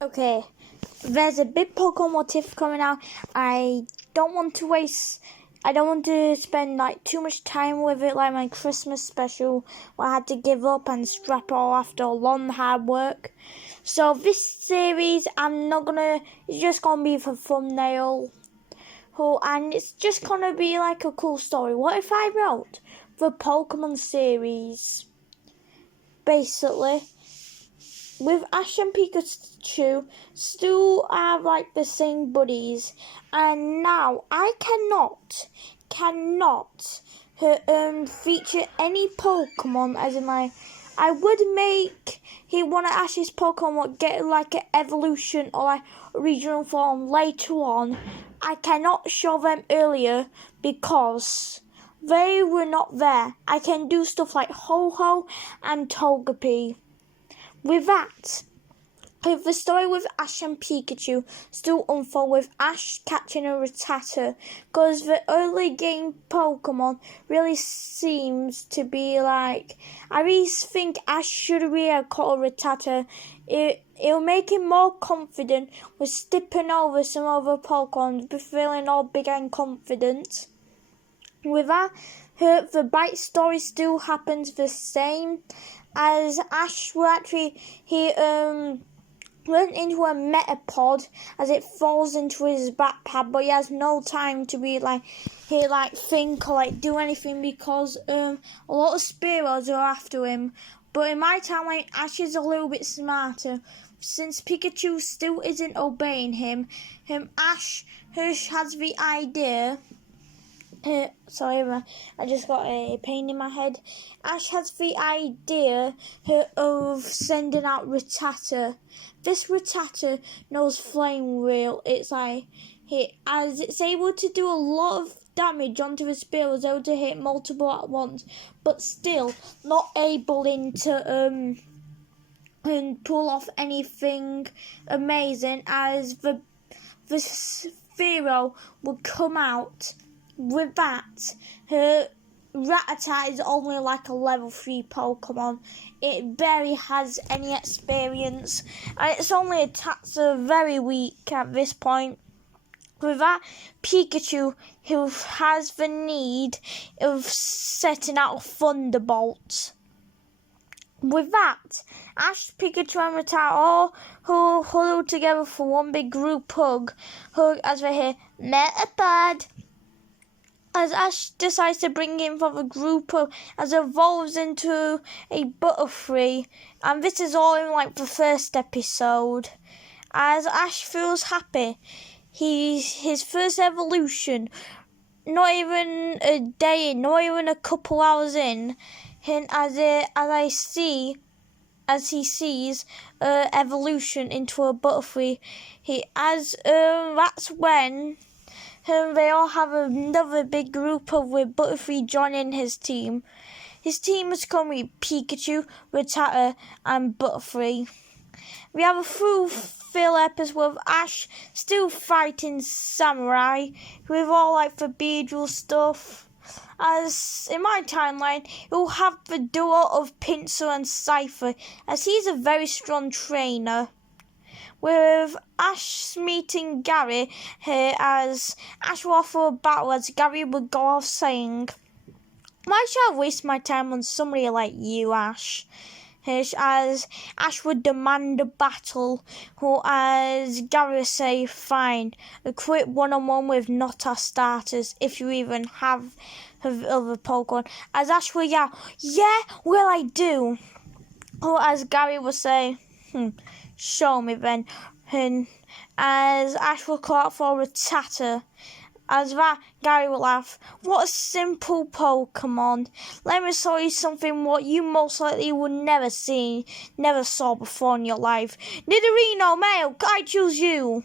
Okay, there's a big Pokemon What If coming out. I don't want to spend like too much time with it, like my Christmas special where I had to give up and scrap all after a long hard work. So this series, it's just gonna be for thumbnail. And it's just gonna be like a cool story. What if I wrote the Pokemon series? Basically, with Ash and Pikachu still have like the same buddies, and now I cannot feature any Pokemon as in like I would make one of Ash's Pokemon get like an evolution or like regional form later on. I cannot show them earlier because they were not there. I can do stuff like Ho-Oh and Togepi. With that, if the story with Ash and Pikachu still unfold with Ash catching a Rattata, because the early game Pokemon really seems to be like, I really think Ash should really have caught a Rattata. It'll make him more confident with stepping over some other Pokemon, be feeling all big and confident. With that, the bite story still happens the same, as Ash will actually, went into a Metapod as it falls into his backpack, but he has no time to be think or like do anything because a lot of Spearows are after him. But in my timeline, Ash is a little bit smarter. Since Pikachu still isn't obeying him, Ash has the idea. Sorry, I just got a pain in my head. Ash has the idea of sending out Rattata. This Rattata knows Flame Wheel. It's like as it's able to do a lot of damage onto the spear, was able to hit multiple at once, but still not able to and pull off anything amazing, as the Spearow will come out. With that, her Rattata is only like a level 3 Pokemon. It barely has any experience, and its only attacks are very weak at this point. With that, Pikachu, who has the need of setting out Thunderbolts. With that, Ash, Pikachu and Rattata all huddle together for one big group hug as they hear Metapod. As Ash decides to bring in for the group as it evolves into a Butterfree, and this is all in like the first episode. As Ash feels happy, his first evolution, not even a day in, not even a couple hours in, and as he sees evolution into a Butterfree, that's when they all have another big group with Butterfree joining his team. His team has come with Pikachu, Rattata and Butterfree. We have a full episode with Ash still fighting Samurai with all like the Beedrill stuff. As in my timeline, you'll have the duo of Pinsir and Cypher, as he's a very strong trainer. With Ash meeting Gary here, as Ash will offer a battle, as Gary would go off saying, "Why should I waste my time on somebody like you, Ash?" As Ash would demand a battle, or as Gary would say, "Fine, a quick one-on-one with not our starters, if you even have other Pokemon." As Ash would yell, "Yeah, well I do." Or as Gary would say, "Show me then." And as Ash will call out for Rattata. As that, Gary will laugh. "What a simple Pokemon. Let me show you something what you most likely would never saw before in your life. Nidorino, male, I choose you."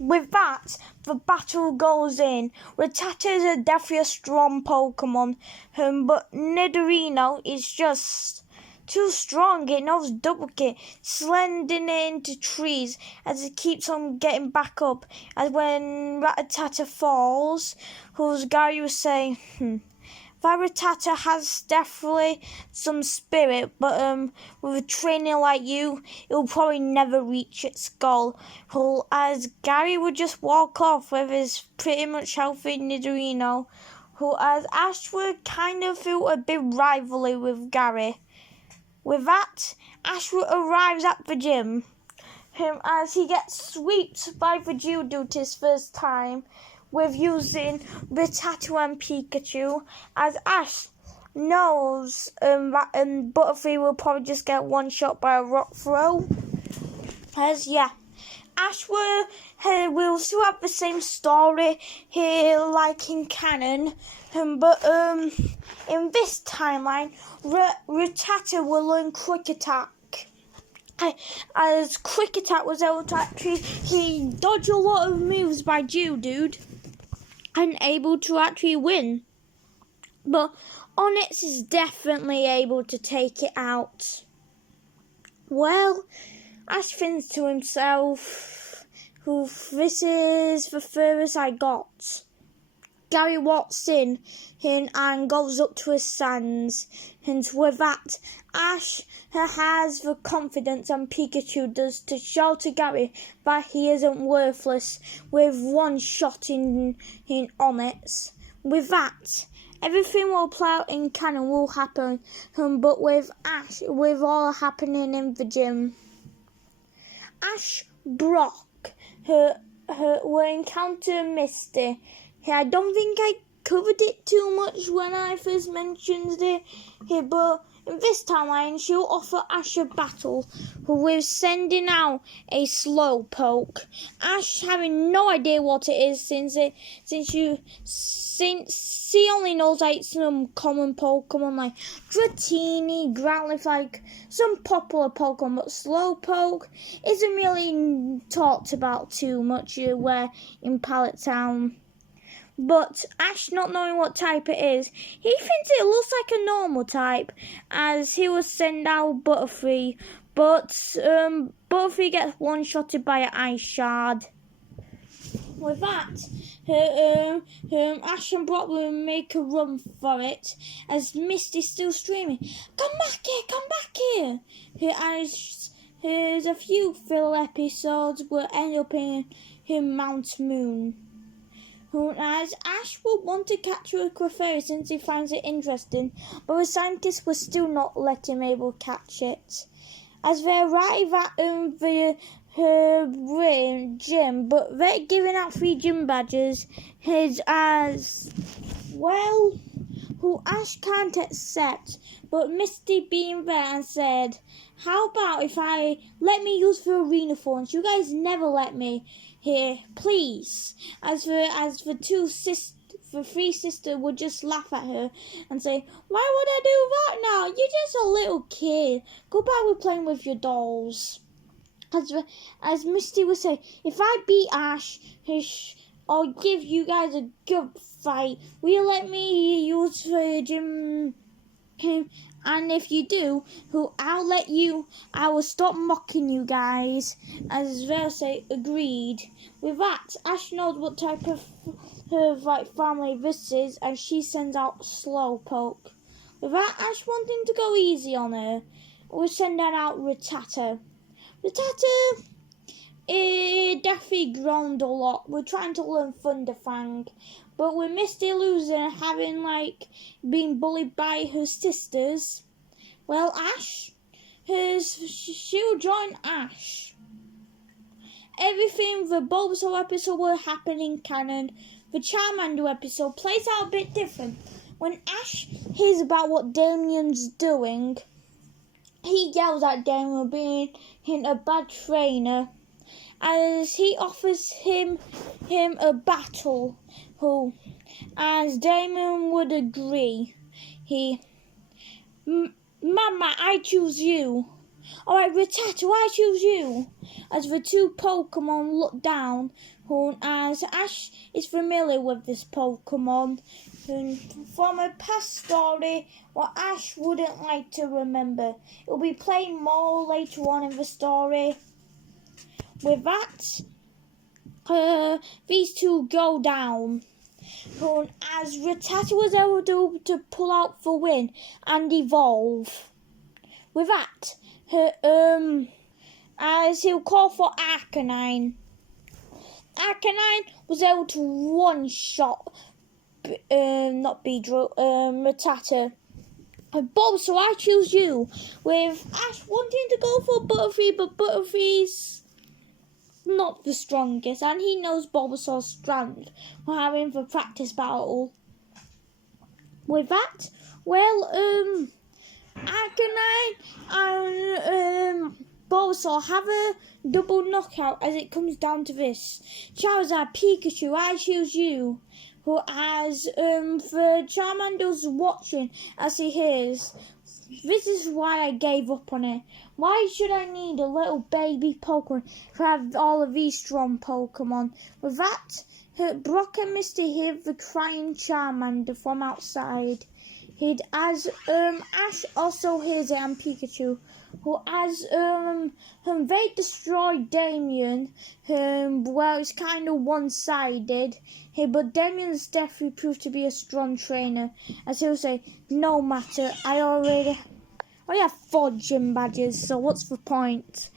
With that, the battle goes in. Rattata is definitely a strong Pokemon, but Nidorino is just too strong. It knows double kick, sliding into trees as it keeps on getting back up. As when Rattata falls, Gary will say, Rattata has definitely some spirit, but with a trainer like you, it'll probably never reach its goal. As Gary would just walk off with his pretty much healthy Nidorino, as Ash would kind of feel a big rivalry with Gary. With that, Ash arrives at the gym. As he gets swept by the Geodude first time with using Rattata and Pikachu, as Ash knows that Butterfree will probably just get one shot by a rock throw. Ash will still have the same story here like in canon, but in this timeline, Rattata will learn Quick Attack. As Quick Attack was able to he dodged a lot of moves by Geodude and able to actually win. But Onix is definitely able to take it out. Well, Ash thinks to himself, this is the furthest I got. Gary walks in and goes up to his sands, and with that, Ash has the confidence, and Pikachu does, to show to Gary that he isn't worthless with one shot in Onix. With that, everything will play out in canon will happen, but with Ash, with all happening in the gym. Ash Brock will encounter Misty. I don't think I covered it too much when I first mentioned it here, but in this timeline she'll offer Ash a battle with sending out a Slowpoke. Ash having no idea what it is since he only knows like some common Pokemon like Dratini, Growlithe, like some popular Pokemon, but Slowpoke isn't really talked about too much where in Pallet Town. But Ash, not knowing what type it is, he thinks it looks like a normal type, as he will send out Butterfree. But Butterfree gets one-shotted by an Ice Shard. With that, Ash and Brock will make a run for it, as Misty's still screaming, "Come back here, come back here!" As a few filler episodes will end up in Mount Moon. As Ash will want to capture a Clefairy since he finds it interesting, but the scientists will still not let him able to catch it. As they arrive at the gym, but they're giving out 3 gym badges, who Ash can't accept, but Misty being there and said, "How about if I let me use the arena phones? You guys never let me. Here, please." As the three sisters would just laugh at her and say, "Why would I do that now? You're just a little kid. Go back with playing with your dolls." As Misty would say, "If I beat Ash, I'll give you guys a good fight. Will you let me use the gym? And if you do, I will stop mocking you guys." As they'll say, "Agreed." With that, Ash knows what type of family this is, and she sends out Slowpoke. With that, Ash wanting to go easy on her, we're sending out Rattata. Rattata definitely groaned a lot. We're trying to learn Thunderfang, but with Misty losing and having been bullied by her sisters, well, she'll join Ash. Everything the Bulbasaur episode will happen in canon. The Charmander episode plays out a bit different. When Ash hears about what Damien's doing, he yells at Damien being a bad trainer, as he offers him a battle, as Damien would agree. "Mama, I choose you." "Alright, Rattata, I choose you." As the 2 Pokemon look down, as Ash is familiar with this Pokemon from a past story what Ash wouldn't like to remember. It will be playing more later on in the story. With that, these 2 go down. as Rattata was able to pull out the win and evolve. With that, as he'll call for Arcanine. Arcanine was able to one-shot, not Beedrill, Rattata. So I choose you, with Ash wanting to go for Butterfree, but Butterfree's not the strongest, and he knows Bulbasaur's strength for having the practice battle. With that, Arcanine and Bulbasaur have a double knockout as it comes down to this. Charizard, Pikachu, I choose you. Who as the Charmander's watching as he hears, this is why I gave up on it. Why should I need a little baby Pokemon to have all of these strong Pokemon? With that, Brock and Misty hear the crying Charmander from outside. As Ash also hears it, and Pikachu, who as they destroy Damien, it's kind of one-sided. But Damien's definitely proved to be a strong trainer, as he'll say, no matter, I already have 4 gym badges, so what's the point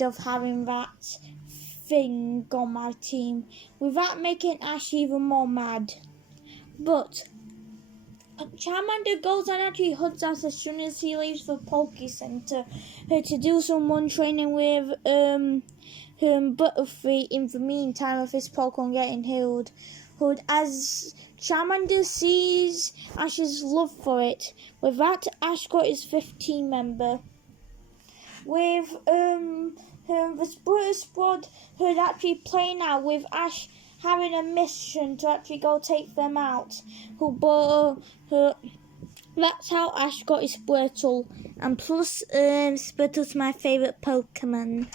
of having that thing on my team, without making Ash even more mad. But Charmander goes and actually hugs us as soon as he leaves the Poke Center to do some one training with Butterfree in the meantime of his Pokemon getting healed. As Charmander sees Ash's love for it. With that, Ash got his 5th team member. With the Splitter Squad actually playing out with Ash having a mission to actually go take them out. That's how Ash got his Squirtle. And plus, Squirtle's my favourite Pokemon.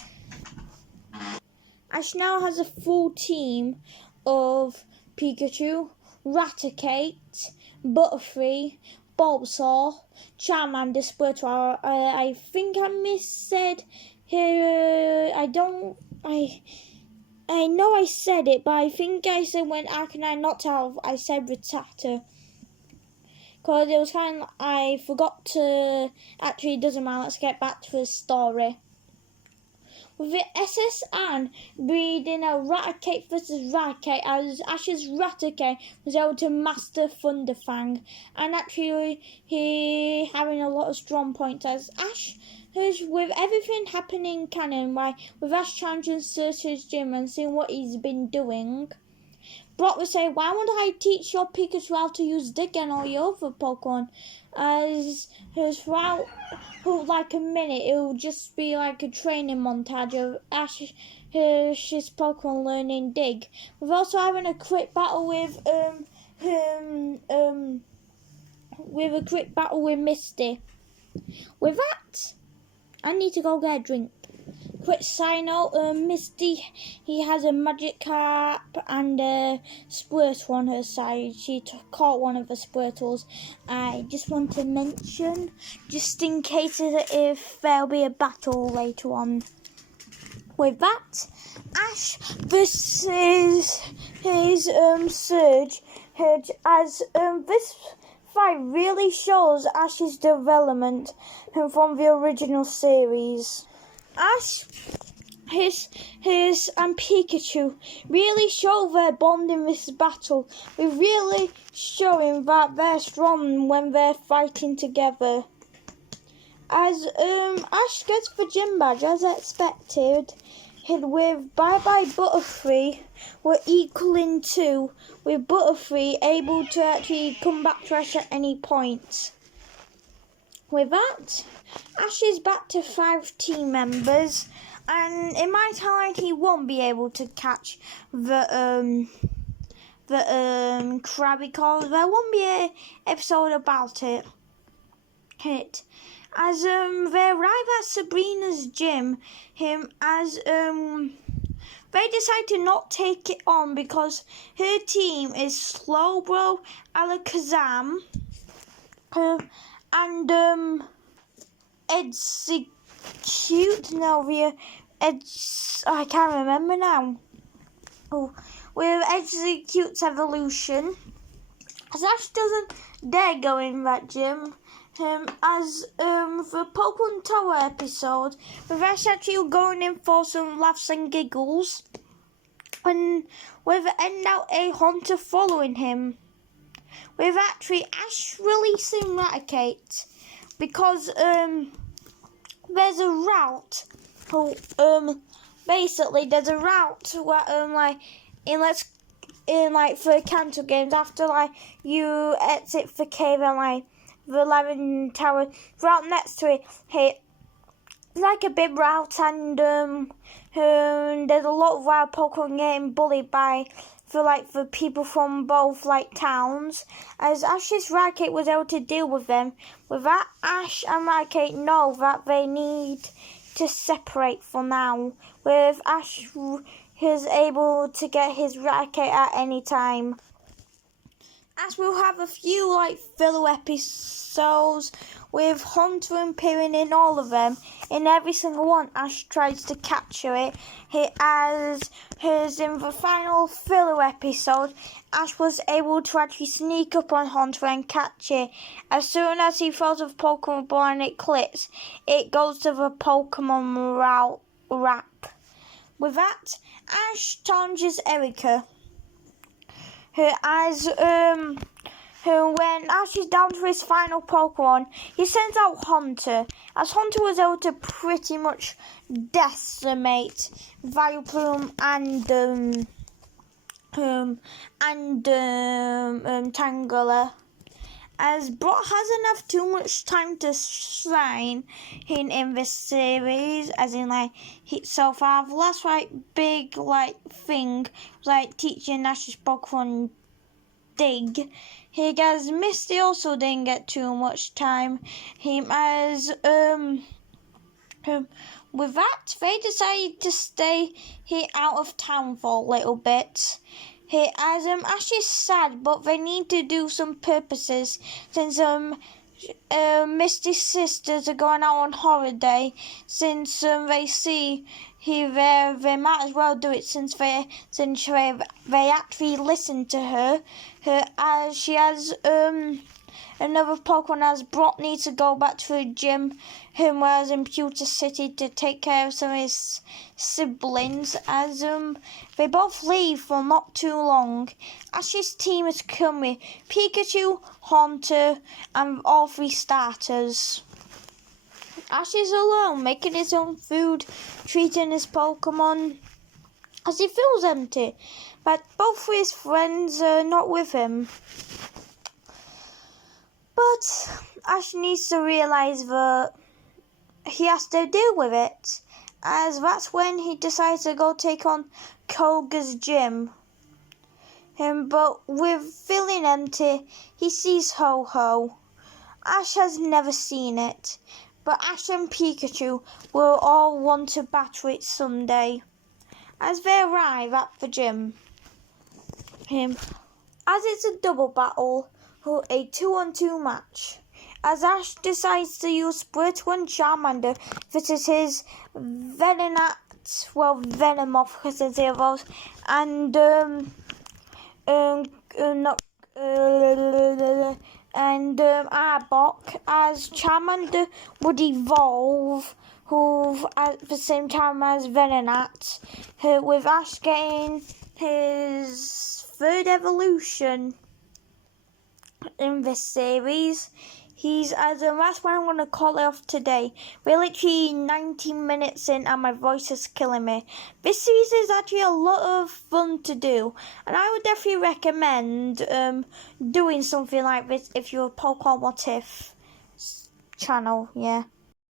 Ash now has a full team of Pikachu, Raticate, Butterfree, Bulbasaur, Charmander, Squirtle. I think I missaid here. I know I said it, but I think I said when Arcanine knocked out, I said Rattata. Because it was kind of, I forgot to, actually it doesn't matter, let's get back to the story. With the SS Anne breeding a Raticate versus Raticate, as Ash's Raticate was able to master Thunderfang, and actually he having a lot of strong points as Ash, with everything happening canon, with Ash challenging Surge's gym and seeing what he's been doing, Brock would say, why wouldn't I teach your Pikachu how to use Dig and all your other Pokemon? As throughout like a minute, it will just be like a training montage of Ash's Pokemon learning Dig. We're also having a quick battle with Misty. With that, I need to go get a drink. Quick sign out, Misty, he has a Magikarp and a Squirtle on her side. She caught one of the Squirtles. I just want to mention, just in case if there'll be a battle later on. With that, Ash versus his Surge, as this fight really shows Ash's development from the original series. Ash, his and Pikachu really show their bond in this battle. We're really showing that they're strong when they're fighting together. As Ash gets the gym badge as expected, with Bye Bye Butterfree, we're equaling 2, with Butterfree able to actually come back to Ash at any point. With that, Ash is back to 5 team members, and in my time he won't be able to catch the Krabby because there won't be an episode about it. As they arrive at Sabrina's gym, they decide to not take it on because her team is Slowbro, Alakazam, and I can't remember now. with Execute's evolution. As Ash doesn't dare go in that gym. As the Pokemon Tower episode, with Ash actually going in for some laughs and giggles, and with End Out a Haunter following him. With actually Ash releasing Raticate, because there's a route. Basically there's a route where for Kanto games, after you exit the cave and the 11 tower route next to it, it's like a big route, and there's a lot of wild Pokemon getting bullied by the people from both towns. As Ash's Raticate was able to deal with them. With that, Ash and Raticate know that they need to separate for now. With Ash is able to get his Raticate at any time. As we'll have a few filler episodes with Haunter appearing in all of them. In every single one, Ash tries to capture it. As in the final filler episode, Ash was able to actually sneak up on Haunter and catch it. As soon as he throws a Pokemon ball and it clicks, it goes to the Pokemon wrap. With that, Ash challenges Erica. When Ash is down to his final Pokemon, he sends out Haunter. As Haunter was able to pretty much decimate Vileplume and Tangela. As Brock hasn't had too much time to shine in this series, as in so far the last big thing was teaching Ash's Pokemon Dig. Misty also didn't get too much time. With that, they decided to stay here out of town for a little bit. Ash is sad, but they need to do some purposes since Misty's sisters are going out on holiday. Since they see they might as well do it since they actually listen to her. As she has another Pokemon, as Brock needs to go back to the gym, whereas in Pewter City to take care of some of his siblings. As they both leave for not too long. Ash's team is come with Pikachu, Haunter, and all 3 starters. Ash is alone, making his own food, treating his Pokemon, as he feels empty, but both his friends are not with him. But Ash needs to realise that he has to deal with it, as that's when he decides to go take on Koga's gym. But with feeling empty, he sees Ho-Oh. Ash has never seen it, but Ash and Pikachu will all want to battle it someday. As they arrive at the gym, as it's a double battle, a 2-on-2 match. As Ash decides to use Squirtle and Charmander versus his Venomoth because it's evolves, and Arbok, as Charmander would evolve at the same time as Venonat, with Ash getting his 3rd evolution in this series. That's why I'm going to call it off today. We're literally 19 minutes in and my voice is killing me. This series is actually a lot of fun to do, and I would definitely recommend doing something like this if you're a Pokemon What If channel, yeah.